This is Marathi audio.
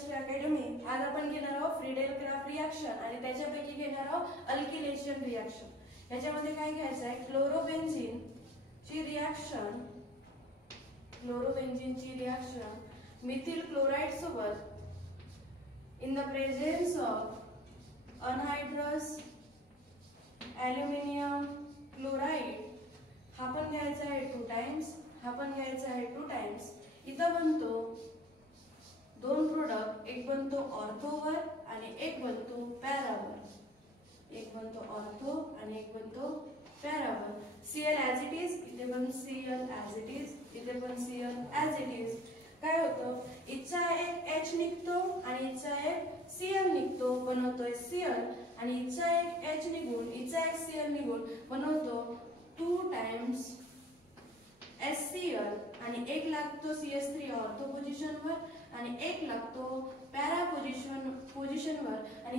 Chemistry academy. आज आपण घेणार आहोत फ्रीडेल क्राफ्ट रिएक्शन आणि त्याच्यापैकी घेणार आहोत अल्किलेशन रिएक्शन. याच्यामध्ये काय घ्यायचं आहे, क्लोरोबेन्झीन ची रिएक्शन मिथिल क्लोराइड सोबत in the presence of anhydrous aluminium chloride. हा पण घ्यायचा आहे 2 टाइम्स, हा पण घ्यायचा आहे 2 टाइम्स. इथं बनतो दोन प्रोडक्ट, एक बनतो ऑर्थोवर आणि एक बनतो पॅरावर. एक बनतो ऑर्थो आणि एक बनतो पॅरावर. Cl ॲज इट इज, इथे पण Cl ॲज इट इज, इथे पण Cl ॲज इट इज. काय होतं, इथचा एक H निघतो आणि इथचा एक Cl निघतो, बनवतोय Cl. आणि इथचा एक H निघून इथचा एक Cl निघून बनवतो 2 टाइम्स HCl. आणि एक लागतो CH3 ऑर्थो पोझिशनवर आणि एक लागतो पॅरा पोझिशनवर. आणि